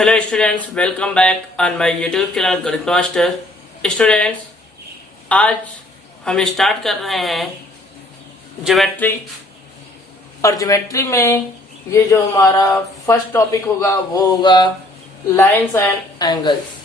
Hello students, welcome back on my YouTube channel गणित master. Students, आज हम start कर रहे हैं ज्योमेट्री। और ज्योमेट्री में ये जो हमारा फर्स्ट टॉपिक होगा वो होगा लाइंस एंड एंगल्स।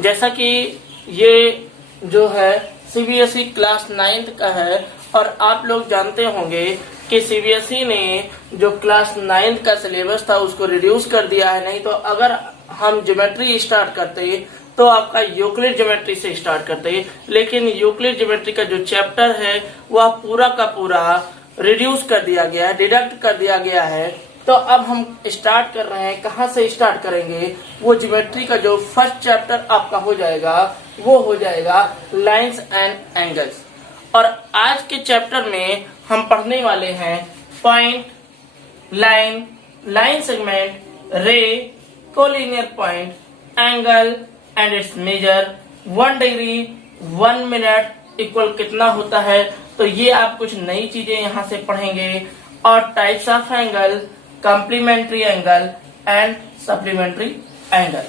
जैसा कि ये जो है सीबीएसई क्लास 9th का है और आप लोग जानते होंगे कि सीबीएसई ने जो क्लास 9th का सिलेबस था उसको रिड्यूस कर दिया है। नहीं तो अगर हम ज्योमेट्री स्टार्ट करते तो आपका यूक्लिड ज्योमेट्री से स्टार्ट करते, लेकिन यूक्लिड ज्योमेट्री का जो चैप्टर है वह पूरा का पूरा रिड्यूस कर दिया गया है, डिडक्ट कर दिया गया है। तो अब हम स्टार्ट कर रहे हैं। कहाँ से स्टार्ट करेंगे? वो ज्योमेट्री का जो फर्स्ट चैप्टर आपका हो जाएगा वो हो जाएगा लाइंस एंड एंगल्स। और आज के चैप्टर में हम पढ़ने वाले हैं point, line, line segment, ray, collinear point, angle and its measure, 1 degree, 1 minute equal कितना होता है। तो ये आप कुछ नई चीजें यहाँ से पढ़ेंगे। और types of angle, complementary angle and supplementary angle.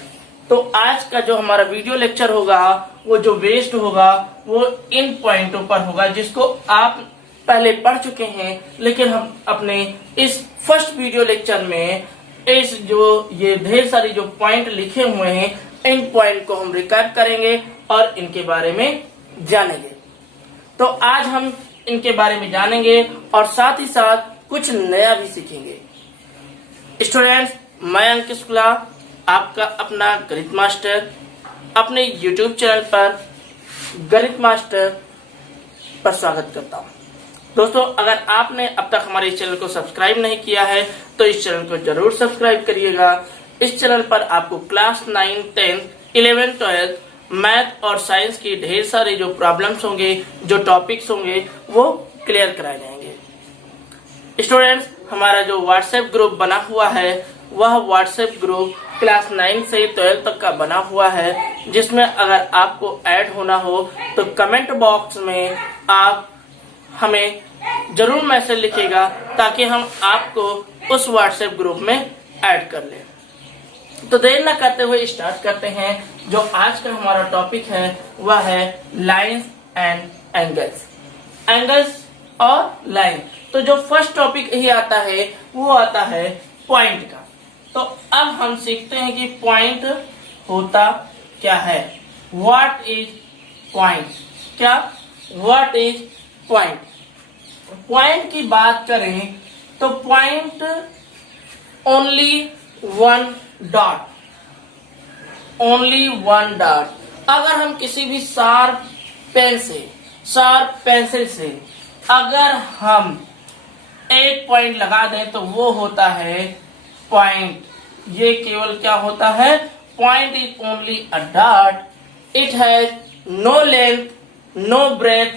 तो आज का जो हमारा वीडियो लेक्चर होगा वो जो बेस्ड होगा वो इन पॉइंटों पर होगा, जिसको आप पहले पढ़ चुके हैं। लेकिन हम अपने इस फर्स्ट वीडियो लेक्चर में इस जो ये ढेर सारी जो पॉइंट लिखे हुए हैं इन पॉइंट को हम रिकैप करेंगे और इनके बारे में जानेंगे। तो आज हम इनके बारे में जानेंगे और साथ ही साथ कुछ नया भी सीखेंगे। स्टूडेंट्स, मैं अंकित शुक्ला, आपका अपना गणित मास्टर, अपने YouTube चैनल पर गणित मास्टर पर स्वागत करता हूं। दोस्तों, अगर आपने अब तक हमारे इस चैनल को सब्सक्राइब नहीं किया है तो इस चैनल को जरूर सब्सक्राइब करिएगा। इस चैनल पर आपको क्लास 9, 10, 11, 12 मैथ और साइंस की ढेर सारे जो प्रॉब्लम्स होंगे, जो टॉपिक्स होंगे वो क्लियर कराए जाएंगे। स्टूडेंट्स, हमारा जो व्हाट्सएप ग्रुप बना हुआ है वह व्हाट्सएप ग्रुप क्लास 9 से 12 तक का बना हुआ है, जिसमें अगर आपको ऐड होना हो तो कमेंट बॉक्स में आप हमें जरूर मैसेज लिखिएगा ताकि हम आपको उस व्हाट्सएप ग्रुप में ऐड कर लें। तो देर न करते हुए स्टार्ट करते हैं। जो आज का हमारा टॉपिक है वह है लाइंस एंड एंगल्स, एंगल्स और लाइन। तो जो फर्स्ट टॉपिक ही आता है वो आता है पॉइंट का। तो अब हम सीखते हैं कि पॉइंट होता क्या है। What is point? क्या व्हाट इज पॉइंट? पॉइंट की बात करें तो point only one dot, only one dot. अगर हम किसी भी शार्प पेंसिल से अगर हम एक पॉइंट लगा दें तो वो होता है पॉइंट। ये केवल क्या होता है? Point is only a dot. It has no length, no breadth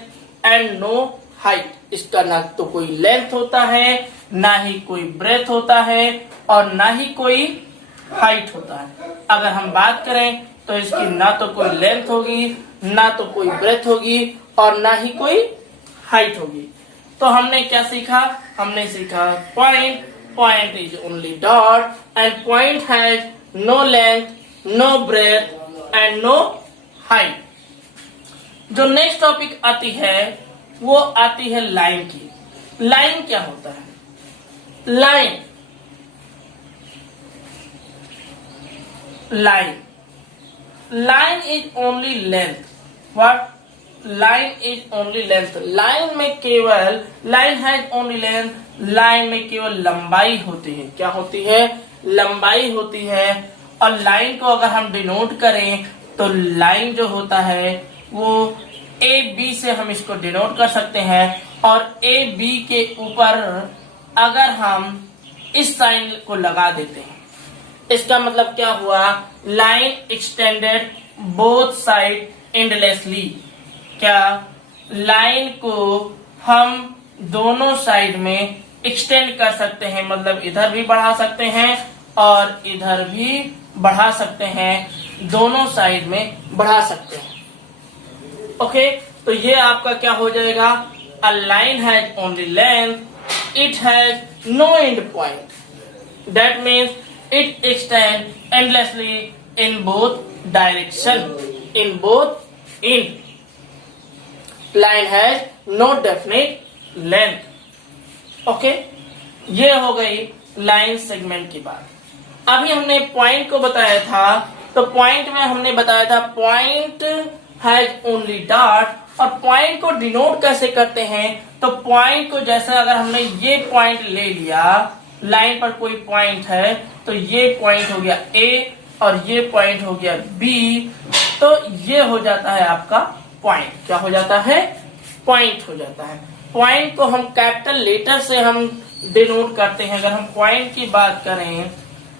and no height. इसका ना तो कोई लेंथ होता है, ना ही कोई ब्रेथ होता है और ना ही कोई हाइट होता है। अगर हम बात करें तो इसकी ना तो कोई लेंथ होगी, ना तो कोई ब्रेथ होगी और ना ही कोई हाइट होगी। तो हमने क्या सीखा? हमने सीखा point is only dot and point has no length, no breadth and no height. जो नेक्स्ट टॉपिक आती है वो आती है लाइन की। लाइन क्या होता है? Line is only length. What? Line is only length. Line has only length. Line में केवल लंबाई होती है। क्या होती है? लंबाई होती है। और लाइन को अगर हम डिनोट करें तो लाइन जो होता है वो ए बी से हम इसको डिनोट कर सकते हैं। और ए बी के ऊपर अगर हम इस साइन को लगा देते हैं, इसका मतलब क्या हुआ? Line extended both side endlessly. क्या? लाइन को हम दोनों साइड में एक्सटेंड कर सकते हैं, मतलब इधर भी बढ़ा सकते हैं और इधर भी बढ़ा सकते हैं, दोनों साइड में बढ़ा सकते हैं। ओके, तो ये आपका क्या हो जाएगा? A line has only length, it has no end point. That means It extends endlessly in both direction. In both end. Line has no definite length. Okay, ये हो गई लाइन सेगमेंट की बात। अभी हमने पॉइंट को बताया था, तो पॉइंट में हमने बताया था पॉइंट हैज ओनली डॉट, और पॉइंट को डिनोट कैसे करते हैं, तो पॉइंट को जैसे अगर हमने ये पॉइंट ले लिया, लाइन पर कोई पॉइंट है, तो ये पॉइंट हो गया ए और ये पॉइंट हो गया बी, तो ये हो जाता है आपका पॉइंट। क्या हो जाता है? पॉइंट हो जाता है। पॉइंट को हम कैपिटल लेटर से हम डिनोट करते हैं। अगर हम पॉइंट की बात करें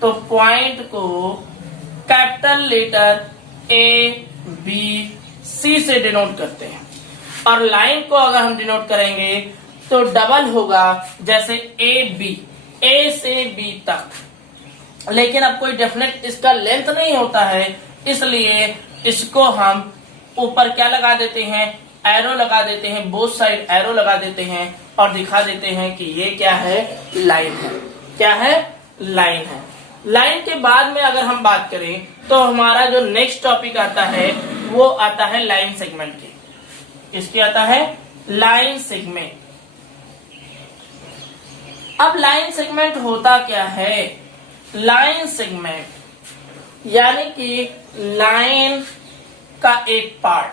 तो पॉइंट को capital letter A B C से डिनोट करते हैं, और लाइन को अगर हम डिनोट करेंगे तो डबल होगा, जैसे ए बी, ए से बी तक। लेकिन अब कोई डेफिनेट इसका लेंथ नहीं होता है, इसलिए इसको हम ऊपर क्या लगा देते हैं? एरो लगा देते हैं, बोथ साइड एरो लगा देते हैं और दिखा देते हैं कि ये क्या है? लाइन है। क्या है? लाइन है। लाइन के बाद में अगर हम बात करें तो हमारा जो नेक्स्ट टॉपिक आता है वो आता है लाइन सेगमेंट की। इसकी आता है लाइन सेगमेंट। अब लाइन सेगमेंट होता क्या है? लाइन सेगमेंट यानी कि लाइन का एक पार्ट।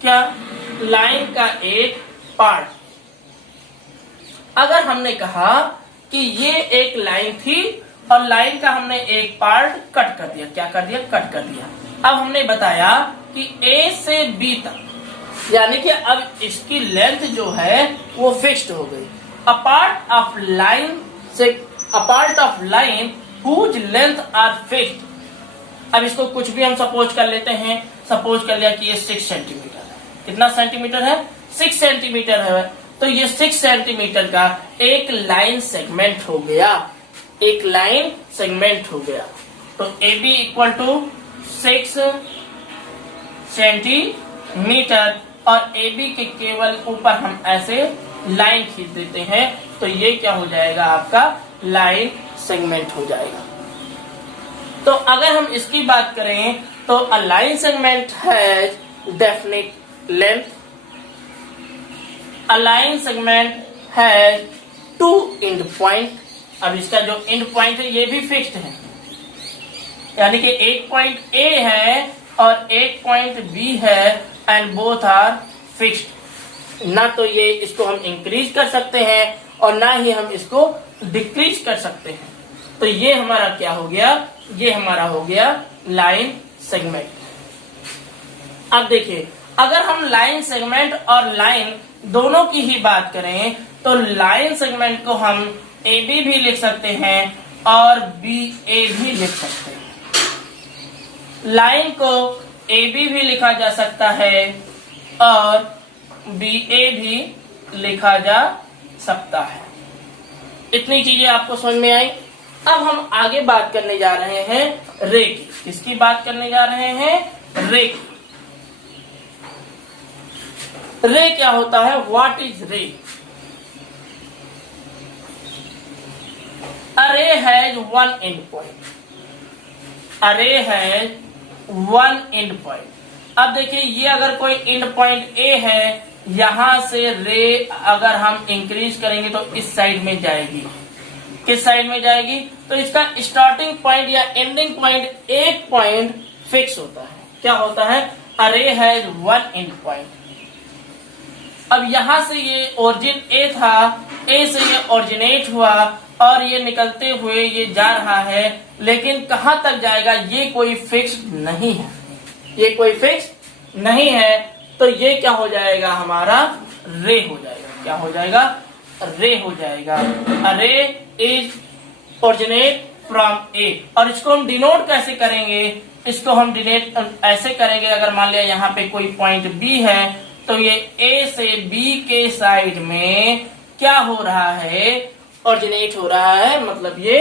क्या? लाइन का एक पार्ट। अगर हमने कहा कि ये एक लाइन थी और लाइन का हमने एक पार्ट कट कर दिया, क्या कर दिया? कट कर दिया। अब हमने बताया कि ए से बी तक, यानी कि अब इसकी लेंथ जो है वो फिक्स्ड हो गई। अ पार्ट ऑफ लाइन से a part of line whose length are fixed. अब इसको कुछ भी हम सपोज कर लेते हैं। सपोज कर लिया कि ये 6 सेंटीमीटर है। कितना सेंटीमीटर है? 6 सेंटीमीटर है। तो ये 6 सेंटीमीटर का एक लाइन सेगमेंट हो गया। एक लाइन सेगमेंट हो गया। तो A B equal to 6 centimetre, और ए बी के केवल ऊपर हम ऐसे लाइन खींच देते हैं, तो ये क्या हो जाएगा? आपका लाइन सेगमेंट हो जाएगा। तो अगर हम इसकी बात करें तो a line segment has definite length. A line segment has 2 and point. अब इसका जो एंड पॉइंट है ये भी फिक्स्ड है, यानी कि एक पॉइंट ए है और एक पॉइंट बी है, एंड बोथ आर फिक्स्ड। ना तो ये इसको हम इंक्रीज कर सकते हैं और ना ही हम इसको डिक्रीज कर सकते हैं। तो ये हमारा क्या हो गया? ये हमारा हो गया लाइन सेगमेंट। अब देखिए, अगर हम लाइन सेगमेंट और लाइन दोनों की ही बात करें तो लाइन सेगमेंट को हम ए बी भी लिख सकते हैं और बी ए भी लिख सकते हैं। लाइन को ए बी भी लिखा जा सकता है और बी ए भी लिखा जा सकता है। इतनी चीजें आपको समझ में आई। अब हम आगे बात करने जा रहे हैं रे की। किसकी बात करने जा रहे हैं? रे की। रे क्या होता है? व्हाट इज रे? अ रे हैज 1 एंड पॉइंट। अ रे हैज 1 एंड पॉइंट। अब देखिए, ये अगर कोई एंड पॉइंट ए है, यहां से रे अगर हम इंक्रीज करेंगे तो इस साइड में जाएगी। किस साइड में जाएगी? तो इसका स्टार्टिंग पॉइंट या एंडिंग पॉइंट एक पॉइंट फिक्स होता है। क्या होता है? अ रे हैज 1 एंड पॉइंट। अब यहां से ये ओरिजिन ए था, ए से ये ओरिजिनेट हुआ और ये निकलते हुए ये जा रहा है, लेकिन कहां तक जाएगा ये कोई फिक्स नहीं है। ये कोई फिक्स नहीं है, तो ये क्या हो जाएगा? हमारा रे हो जाएगा। क्या हो जाएगा? रे हो जाएगा। अ रे इज ओरिजिनेट फ्रॉम ए। और इसको हम डिनोट कैसे करेंगे? इसको हम डिनोट ऐसे करेंगे, अगर मान लिया यहाँ पे कोई पॉइंट बी है, तो ये ए से बी के साइड में क्या हो रहा है? ओरिजिनेट हो रहा है, मतलब ये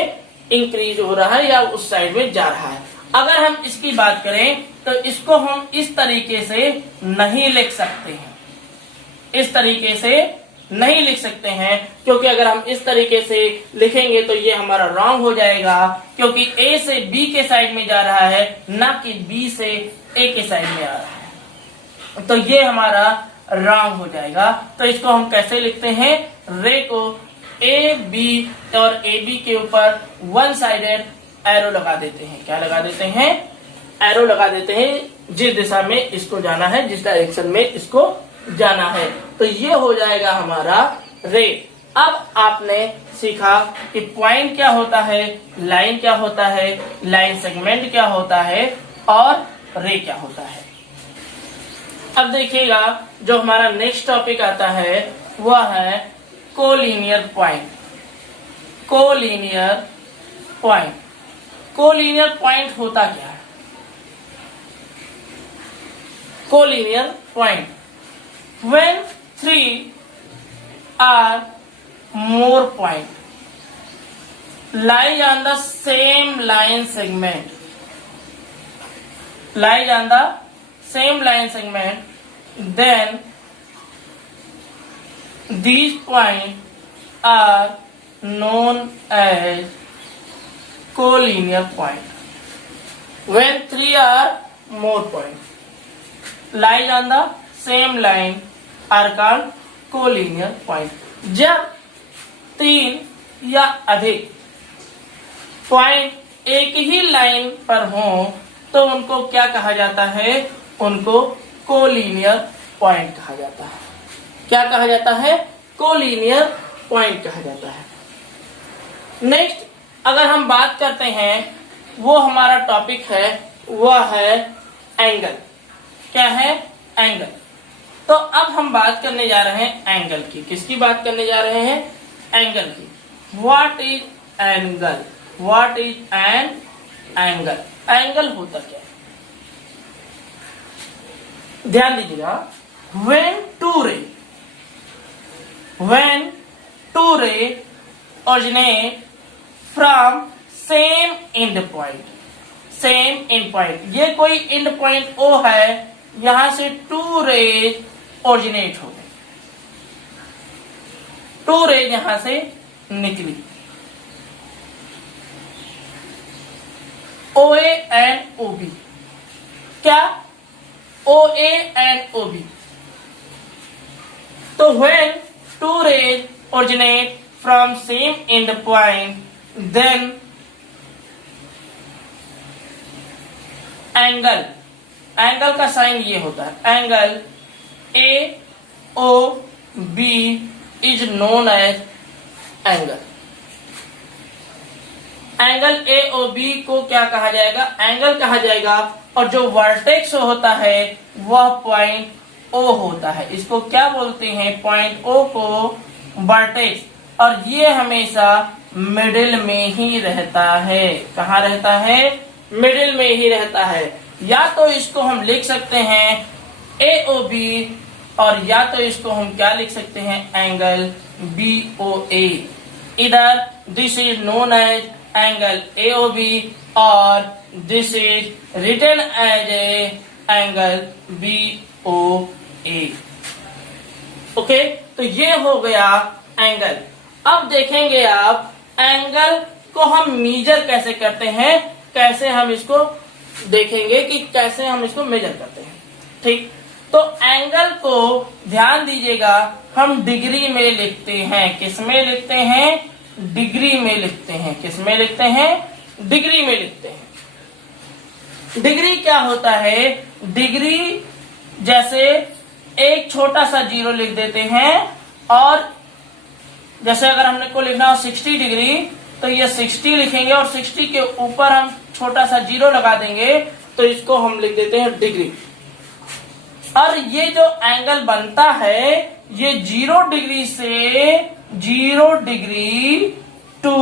इंक्रीज हो रहा है या उस साइड में जा रहा है। अगर हम इसकी बात करें तो इसको हम इस तरीके से नहीं लिख सकते हैं। इस तरीके से नहीं लिख सकते हैं, क्योंकि अगर हम इस तरीके से लिखेंगे तो ये हमारा रॉन्ग हो जाएगा, क्योंकि ए से बी के साइड में जा रहा है, ना कि बी से ए के साइड में आ रहा है, तो ये हमारा रॉन्ग हो जाएगा। तो इसको हम कैसे लिखते हैं, रे को ए बी और ए बी के ऊपर वन साइडेड एरो लगा देते हैं। क्या लगा देते हैं, एरो लगा देते हैं, जिस दिशा में इसको जाना है, जिस डायरेक्शन में इसको जाना है, तो ये हो जाएगा हमारा रे। अब आपने सीखा कि पॉइंट क्या होता है, लाइन क्या होता है, लाइन सेगमेंट क्या होता है और रे क्या होता है। अब देखिएगा जो हमारा नेक्स्ट टॉपिक आता है वह है collinear point. Collinear point, collinear point होता क्या है। Collinear point, when three or more point lies on the same line segment, lies on the same line segment, then these points are known as collinear point. When three or more points lies on the same line are called collinear point. जब तीन या अधिक point एक ही line पर हो तो उनको क्या कहा जाता है, उनको कोलिनियर पॉइंट कहा जाता है। क्या कहा जाता है, कोलिनियर पॉइंट कहा जाता है। नेक्स्ट अगर हम बात करते हैं, वो हमारा टॉपिक है, वह है एंगल। क्या है, एंगल। तो अब हम बात करने जा रहे हैं एंगल की। किसकी बात करने जा रहे हैं, एंगल की। What is angle, what is an angle, angle होता क्या है। ध्यान दीजिएगा, when two ray originate from same end point, same and point, ये कोई एंड पॉइंट O है, यहां से टू रेज ओरिजिनेट हो गए, टू रेज यहां से निकली, OA एंड OB। क्या, OA एंड OB। तो when two rays originate from same end point, then angle, angle का साइन ये होता है, angle AOB is known as angle. Angle AOB को क्या कहा जाएगा, एंगल कहा जाएगा। और जो वर्टेक्स होता है वह पॉइंट O होता है, इसको क्या बोलते हैं, पॉइंट O को वर्टेक्स। और ये हमेशा मिडिल में ही रहता है। कहाँ रहता है, मिडिल में ही रहता है। या तो इसको हम लिख सकते हैं AOB, और या तो इसको हम क्या लिख सकते हैं, एंगल BOA। इधर this is known as angle AOB और this is written as a angle BOA। Okay, तो ये हो गया एंगल। अब देखेंगे आप एंगल को हम मेजर कैसे करते हैं, कैसे हम इसको देखेंगे कि कैसे हम इसको मेजर करते हैं। ठीक, तो एंगल को ध्यान दीजिएगा, हम डिग्री में लिखते हैं। किस में लिखते हैं, डिग्री में लिखते हैं। किस में लिखते हैं, डिग्री में लिखते हैं। डिग्री क्या होता है, डिग्री जैसे एक छोटा सा जीरो लिख देते हैं, और जैसे अगर हमने को लिखना हो 60 डिग्री, तो ये 60 लिखेंगे और 60 के ऊपर हम छोटा सा जीरो लगा देंगे, तो इसको हम लिख देते हैं डिग्री। और ये जो एंगल बनता है, ये 0 डिग्री से 0 डिग्री टू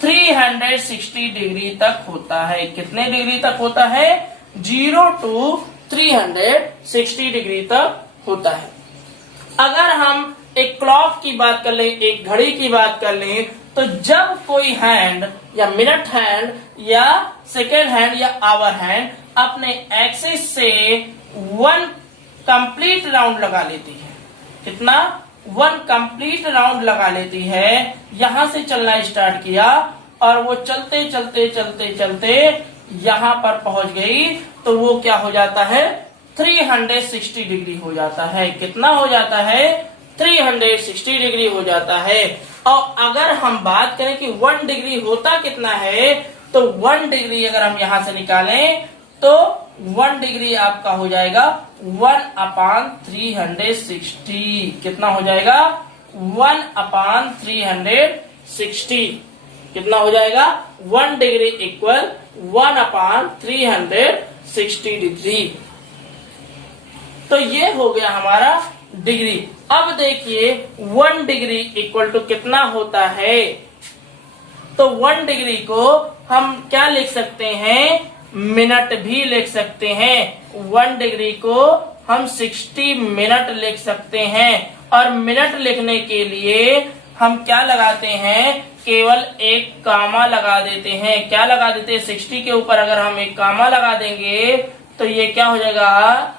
360 डिग्री तक होता है। कितने डिग्री तक होता है, 0 टू 360 डिग्री तक होता है। अगर हम एक क्लॉक की बात कर लें, एक घड़ी की बात कर लें, तो जब कोई हैंड या मिनट हैंड या सेकेंड हैंड या आवर हैंड अपने एक्सिस से 1 कंप्लीट राउंड लगा लेती है, कितना 1 कंप्लीट राउंड लगा लेती है। यहां से चलना स्टार्ट किया और वो चलते चलते चलते चलते यहां पर पहुंच गई, तो वो क्या हो जाता है 360 डिग्री हो जाता है। कितना हो जाता है 360 डिग्री हो जाता है। और अगर हम बात करें कि 1 डिग्री होता कितना है, तो 1 डिग्री अगर हम यहां से निकालें तो 1 डिग्री आपका हो जाएगा 1/360। कितना हो जाएगा 1/360। कितना हो जाएगा 1 डिग्री इक्वल 1/360 डिग्री। तो ये हो गया हमारा डिग्री। अब देखिए 1 डिग्री इक्वल टू कितना होता है, तो 1 डिग्री को हम क्या लिख सकते हैं, मिनट भी लिख सकते हैं। 1 डिग्री को हम 60 मिनट लिख सकते हैं। और मिनट लिखने के लिए हम क्या लगाते हैं, केवल एक कामा लगा देते हैं। क्या लगा देते हैं 60 के ऊपर अगर हम एक कामा लगा देंगे तो ये क्या हो जाएगा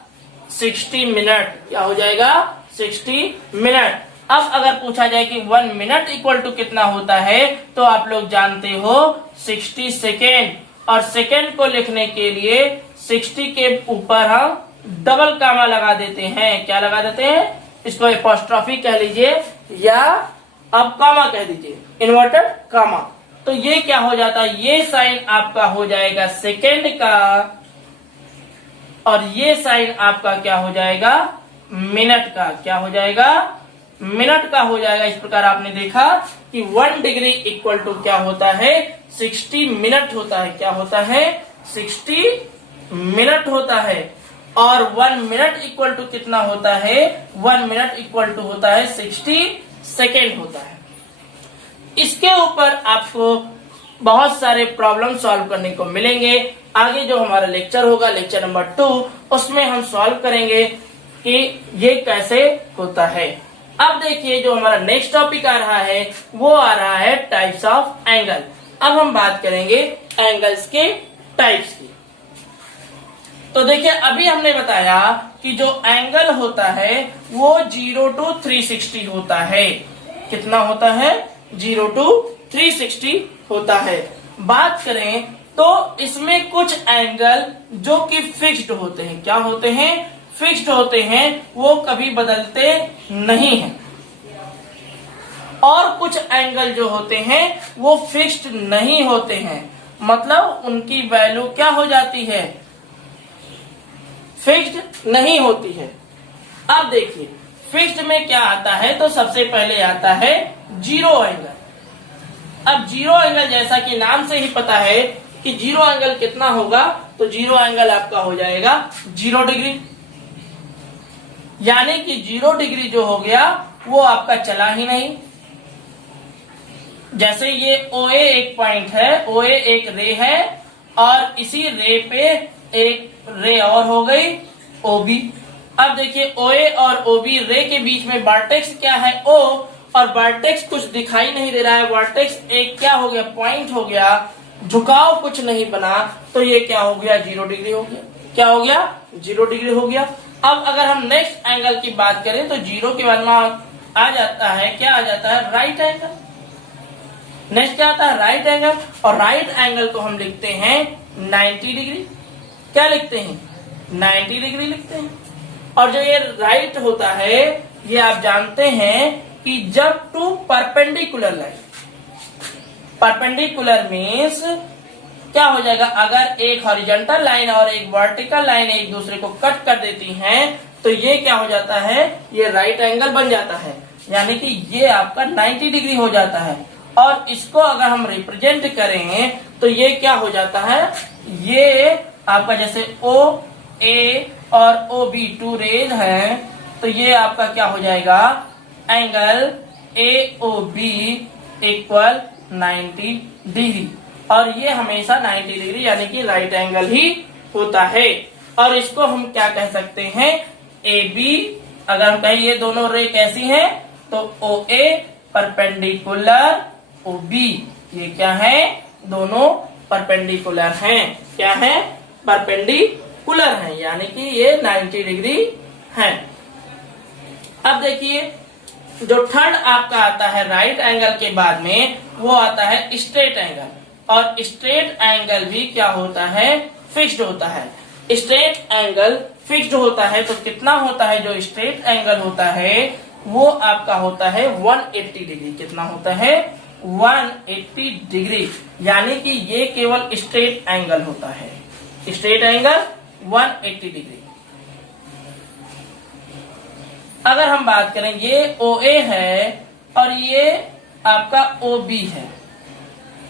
60 मिनट। क्या हो जाएगा 60 मिनट। अब अगर पूछा जाए कि 1 मिनट इक्वल टू कितना होता है, तो आप लोग जानते हो 60 सेकेंड। और सेकेंड को लिखने के लिए 60 के ऊपर हम डबल कामा लगा देते हैं। क्या लगा देते हैं, इसको एपोस्ट्रोफी कह लीजिए या आप कामा कह दीजिए, इन्वर्टेड कामा। तो ये क्या हो जाता है, ये साइन आपका हो जाएगा सेकेंड का और ये साइन आपका क्या हो जाएगा मिनट का। क्या हो जाएगा मिनट का हो जाएगा। इस प्रकार आपने देखा कि 1 डिग्री इक्वल टू क्या होता है 60 मिनट होता है। क्या होता है 60 मिनट होता है। और 1 मिनट इक्वल टू कितना होता है, 1 मिनट इक्वल टू होता है 60 सेकेंड होता है। इसके ऊपर आपको बहुत सारे प्रॉब्लम सॉल्व करने को मिलेंगे। आगे जो हमारा लेक्चर होगा, लेक्चर नंबर 2, उसमें हम सॉल्व करेंगे कि ये कैसे होता है। अब देखिए जो हमारा नेक्स्ट टॉपिक आ रहा है वो आ रहा है टाइप्स ऑफ एंगल। अब हम बात करेंगे एंगल्स के टाइप्स की। तो देखिए अभी हमने बताया कि जो एंगल होता है वो 0 to 360 होता है। कितना होता है 0 to 360 होता है। बात करें तो इसमें कुछ एंगल जो कि फिक्स्ड होते हैं। क्या होते हैं, फिक्स्ड होते हैं, वो कभी बदलते नहीं हैं। और कुछ एंगल जो होते हैं वो फिक्स्ड नहीं होते हैं, मतलब उनकी वैल्यू क्या हो जाती है, फिक्स्ड नहीं होती है। अब देखिए फिक्स्ड में क्या आता है, तो सबसे पहले आता है जीरो एंगल। अब जीरो एंगल जैसा कि नाम से ही पता है कि जीरो एंगल कितना होगा, तो जीरो एंगल आपका हो जाएगा 0 डिग्री। यानी कि 0 डिग्री जो हो गया वो आपका चला ही नहीं। जैसे ये OA एक पॉइंट है, OA एक रे है और इसी रे पे एक रे और हो गई OB। अब देखिए OA और OB रे के बीच में वर्टेक्स क्या है O, और वर्टेक्स कुछ दिखाई नहीं दे रहा है। वर्टेक्स एक क्या हो गया, पॉइंट हो गया, झुकाव कुछ नहीं बना, तो ये क्या हो गया 0 डिग्री हो गया। क्या हो गया 0 डिग्री हो गया। अब अगर हम नेक्स्ट एंगल की बात करें तो 0 के बाद में आ जाता है, क्या आ जाता है, राइट एंगल। नेक्स्ट क्या आता है, राइट एंगल। और राइट एंगल को हम लिखते हैं 90 डिग्री। क्या लिखते हैं 90 डिग्री लिखते हैं। और जो ये राइट होता है ये आप जानते हैं कि जब two perpendicular line, perpendicular means क्या हो जाएगा, अगर एक हॉरिजॉन्टल लाइन और एक वर्टिकल लाइन एक दूसरे को कट कर देती हैं तो ये क्या हो जाता है, ये राइट एंगल बन जाता है। यानी कि ये आपका 90 डिग्री हो जाता है। और इसको अगर हम रिप्रेजेंट करें तो ये क्या हो जाता है, ये आपका जैसे OA और OB 2 रेज है, तो ये आपका क्या हो जाएगा, एंगल AOB इक्वल 90 डिग्री। और ये हमेशा 90 डिग्री यानी कि राइट एंगल ही होता है। और इसको हम क्या कह सकते हैं, AB। अगर हम कहें ये दोनों रे कैसी हैं, तो OA परपेंडिकुलर OB, ये क्या है, दोनों परपेंडिकुलर हैं। क्या है, परपेंडिकुलर हैं, यानी कि ये 90 डिग्री हैं। अब देखिए जो थर्ड आपका आता है राइट एंगल के बाद में, वो आता है स्ट्रेट एंगल, और स्ट्रेट एंगल भी क्या होता है, फिक्स्ड होता है। स्ट्रेट एंगल फिक्स्ड होता है तो कितना होता है, जो स्ट्रेट एंगल होता है वो आपका होता है 180 डिग्री। कितना होता है, 180 डिग्री, यानी कि ये केवल स्ट्रेट एंगल होता है, स्ट्रेट एंगल 180 डिग्री। अगर हम बात करें, ये OA है और ये आपका OB है,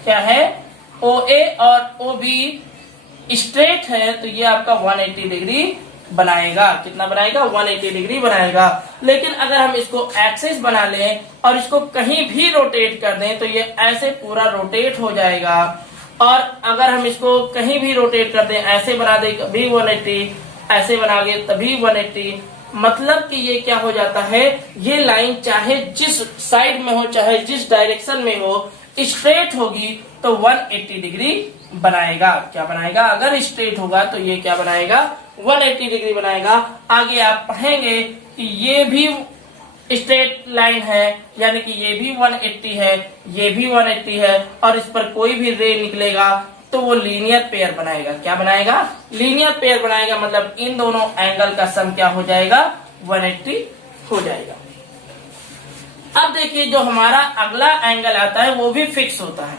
क्या है, OA और OB स्ट्रेट है तो ये आपका 180 डिग्री बनाएगा। कितना बनाएगा, 180 डिग्री बनाएगा। लेकिन अगर हम इसको एक्सिस बना लें और इसको कहीं भी रोटेट कर दें तो ये ऐसे पूरा रोटेट हो जाएगा, और अगर हम इसको कहीं भी रोटेट कर दें, ऐसे बना दें कभी 180, ऐसे बनागे तभी 180, मतलब कि ये क्या हो जाता है, ये लाइन चाहे जिस साइड में हो, चाहे जिस डायरेक्शन में हो, स्ट्रेट होगी तो 180 डिग्री बनाएगा। क्या बनाएगा, अगर स्ट्रेट होगा तो ये क्या बनाएगा, 180 डिग्री बनाएगा। आगे आप पढ़ेंगे कि ये भी स्ट्रेट लाइन है, यानी कि ये भी 180 है, ये भी 180 है, और इस पर कोई भी रे निकलेगा तो वो लीनियर पेयर बनाएगा। क्या बनाएगा, लीनियर पेयर बनाएगा, मतलब इन दोनों एंगल का सम क्या हो जाएगा, 180 हो जाएगा। अब देखिए जो हमारा अगला एंगल आता है वो भी फिक्स होता है,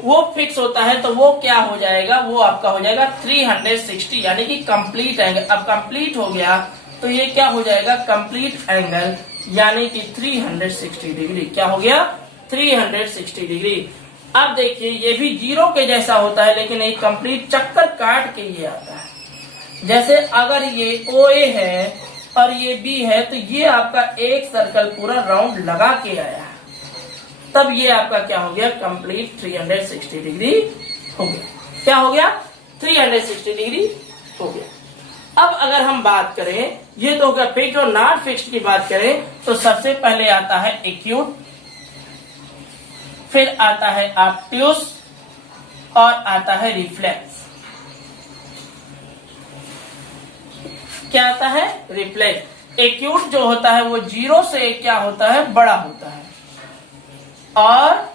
वो फिक्स होता है तो वो क्या हो जाएगा, वो आपका हो जाएगा 360, यानी कि कंप्लीट एंगल। अब कंप्लीट हो गया तो ये क्या हो जाएगा, कंप्लीट एंगल, यानी कि 360 डिग्री। क्या हो गया, 360 डिग्री। अब देखिए ये भी जीरो के जैसा होता है, लेकिन एक कंप्लीट चक्कर काट के ये आता है। जैसे अगर ये OA है और ये B है तो ये आपका एक सर्कल पूरा राउंड लगा के आया है, तब ये आपका क्या हो गया, कंप्लीट 360 डिग्री हो गया। क्या हो गया, 360 डिग्री हो गया। अब अगर हम बात करें, ये तो हो गया फिक्स्ड और नॉट फिक्स्ड की बात करें तो सबसे पहले आता है एक्यूट, फिर आता है ऑब्ट्यूस और आता है रिफ्लेक्स। क्या आता है, रिफ्लेक्स। एक्यूट जो होता है वो जीरो से क्या होता है, बड़ा होता है, और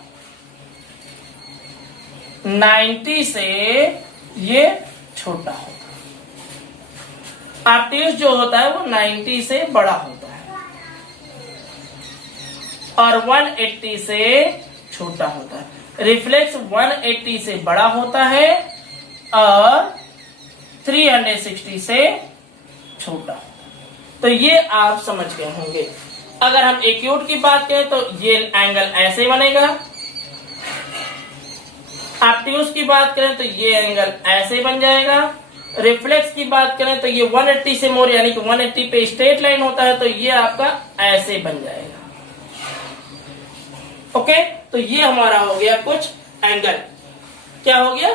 90 से ये छोटा होता है। ऑब्ट्यूस जो होता है वो 90 से बड़ा होता है और 180 से छोटा होता है। रिफ्लेक्स 180 से बड़ा होता है और 360 से छोटा होता है। तो ये आप समझ गए होंगे। अगर हम एक्यूट की बात करें तो ये एंगल ऐसे बनेगा, ऑब्ट्यूस की बात करें तो ये एंगल ऐसे बन जाएगा, रिफ्लेक्स की बात करें तो ये 180 से मोर, यानी कि 180 पे स्ट्रेट लाइन होता है तो ये आपका ऐसे बन जाएगा। ओके, तो ये हमारा हो गया कुछ एंगल। क्या हो गया,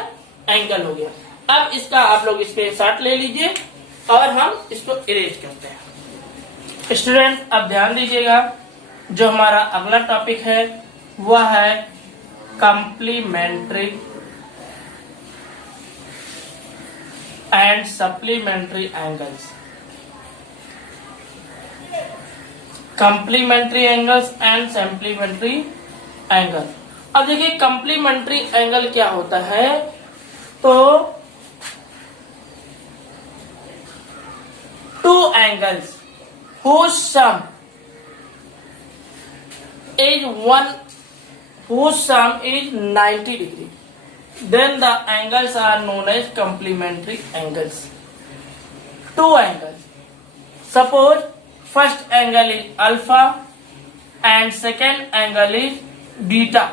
एंगल हो गया। अब इसका आप लोग स्क्रीनशॉट ले लीजिए और हम इसको इरेज करते हैं। स्टूडेंट अब ध्यान दीजिएगा, जो हमारा अगला टॉपिक है वह है complementary and supplementary angles. Complementary angles and supplementary angle. अब देखिए कंप्लीमेंट्री एंगल क्या होता है, तो two angles whose sum is 90 degree, then the angles are known as complementary angles. Two angles, suppose first angle is alpha and second angle is beta,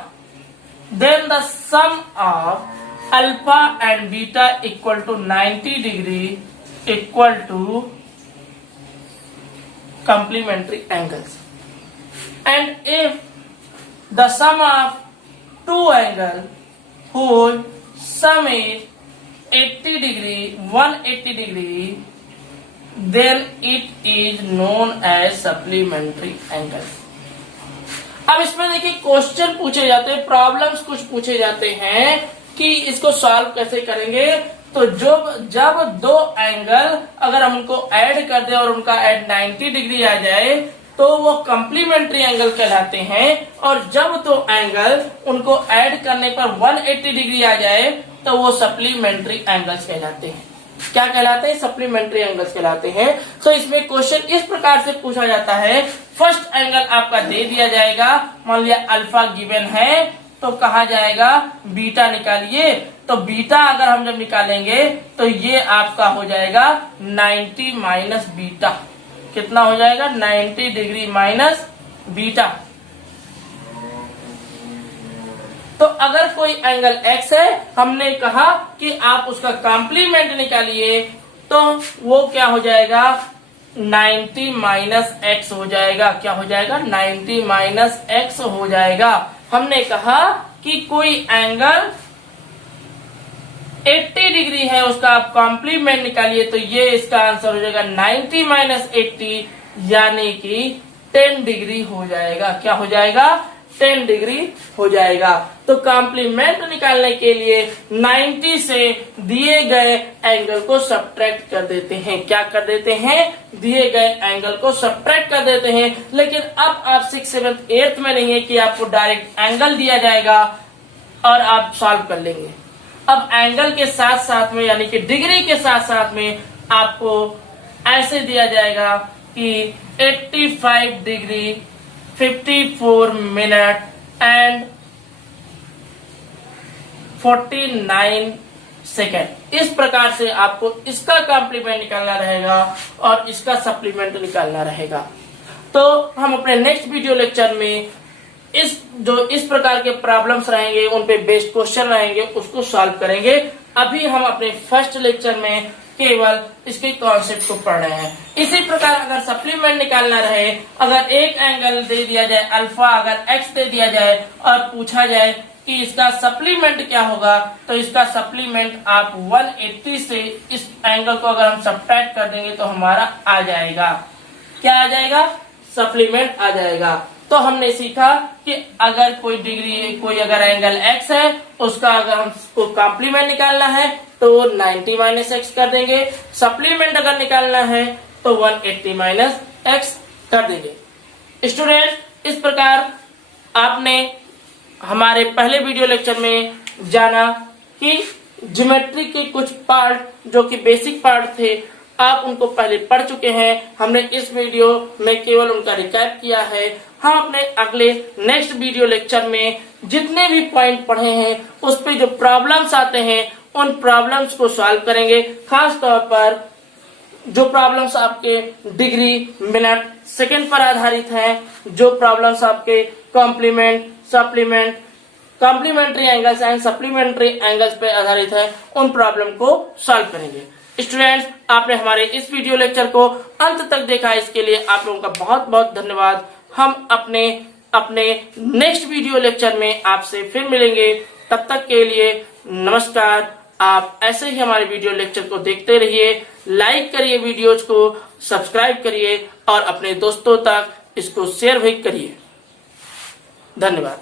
then the sum of alpha and beta equal to 90 degree equal to complementary angles. And if the sum of two angles whose sum is 80 degree 180 degree, then it is known as supplementary angle. अब इसमें देखिए question पूछे जाते हैं, problems कुछ पूछे जाते हैं कि इसको सॉल्व कैसे करेंगे। तो जब दो एंगल अगर हम उनको ऐड कर दें और उनका ऐड 90 डिग्री आ जाए तो वो कॉम्प्लीमेंट्री एंगल कहलाते हैं। और जब तो एंगल उनको ऐड करने पर 180 डिग्री आ जाए तो वो सप्लीमेंट्री एंगल्स कहलाते हैं। क्या कहलाते हैं? सप्लीमेंट्री एंगल्स कहलाते हैं। तो इसमें क्वेश्चन इस प्रकार से पूछा जाता है, फर्स्ट एंगल आपका दे दिया जाएगा, मान लिया अल्फा गिवन है, तो कहा जाएगा बीटा निकालिए। तो बीटा अगर हम जब निकालेंगे तो ये आपका हो जाएगा 90 माइनस बीटा। कितना हो जाएगा? 90 डिग्री माइनस बीटा। तो अगर कोई एंगल x है, हमने कहा कि आप उसका कॉम्प्लीमेंट निकालिए, तो वो क्या हो जाएगा? 90 माइनस एक्स हो जाएगा। क्या हो जाएगा? 90 माइनस एक्स हो जाएगा। हमने कहा कि कोई एंगल 80 डिग्री है, उसका आप कॉम्प्लीमेंट निकालिए, तो ये इसका आंसर हो जाएगा 90 माइनस 80, यानी कि 10 डिग्री हो जाएगा। क्या हो जाएगा? 10 डिग्री हो जाएगा। तो कॉम्प्लीमेंट निकालने के लिए 90 से दिए गए एंगल को सब्ट्रैक्ट कर देते हैं। क्या कर देते हैं? दिए गए एंगल को सब्ट्रैक्ट कर देते हैं। लेकिन अब आप 6th 7th 8th में नहीं है कि आपको डायरेक्ट एंगल दिया जाएगा और आप सॉल्व कर लेंगे। अब एंगल के साथ साथ में, यानी कि डिग्री के साथ साथ में, आपको ऐसे दिया जाएगा कि 85 डिग्री 54 मिनट एंड 49 सेकेंड। इस प्रकार से आपको इसका कॉम्प्लीमेंट निकालना रहेगा और इसका सप्लीमेंट निकालना रहेगा। तो हम अपने नेक्स्ट वीडियो लेक्चर में इस प्रकार के प्रॉब्लम्स रहेंगे, उन पे बेस्ड क्वेश्चन रहेंगे, उसको सॉल्व करेंगे। अभी हम अपने फर्स्ट लेक्चर में केवल इसके कॉन्सेप्ट को पढ़ रहे हैं। इसी प्रकार अगर सप्लीमेंट निकालना रहे, अगर एक एंगल दे दिया जाए अल्फा, अगर एक्स दे दिया जाए और पूछा जाए कि इसका सप्लीमेंट क्या होगा, तो इसका सप्लीमेंट आप 180 से इस एंगल को अगर हम सब्ट्रैक्ट कर देंगे तो हमारा आ जाएगा। क्या आ जाएगा? सप्लीमेंट आ जाएगा। तो हमने सीखा कि अगर कोई डिग्री, कोई अगर एंगल x है, उसका अगर हमको कॉम्प्लीमेंट निकालना है तो 90 माइनस एक्स कर देंगे। सप्लीमेंट अगर निकालना है तो 180 माइनस एक्स कर देंगे। स्टूडेंट, इस प्रकार आपने हमारे पहले वीडियो लेक्चर में जाना कि ज्योमेट्री के कुछ पार्ट जो कि बेसिक पार्ट थे, आप उनको पहले पढ़ चुके हैं। हमने इस वीडियो में केवल उनका रिकैप किया है। हम अपने अगले नेक्स्ट वीडियो लेक्चर में जितने भी पॉइंट पढ़े हैं, उस पे जो प्रॉब्लम्स आते हैं, उन प्रॉब्लम्स को सॉल्व करेंगे। खास तौर पर जो प्रॉब्लम्स आपके डिग्री, मिनट, सेकंड पर आधारित हैं, जो प्रॉब्लम्स आपके complement, supplement, complementary angles and supplementary angles पे आधारित है, उन प्रॉब्लम को सॉल्व करेंगे। स्टूडेंट्स, आपने हमारे इस वीडियो लेक्चर को अंत तक देखा, इसके लिए आप लोगों का बहुत बहुत धन्यवाद। हम अपने नेक्स्ट वीडियो लेक्चर में आपसे फिर मिलेंगे। तब तक के लिए नमस्कार। आप ऐसे ही हमारे वीडियो लेक्चर को देखते रहिए, लाइक करिए, वीडियोज को सब्सक्राइब करिए और अपने दोस्तों तक इसको शेयर भी करिए। धन्यवाद।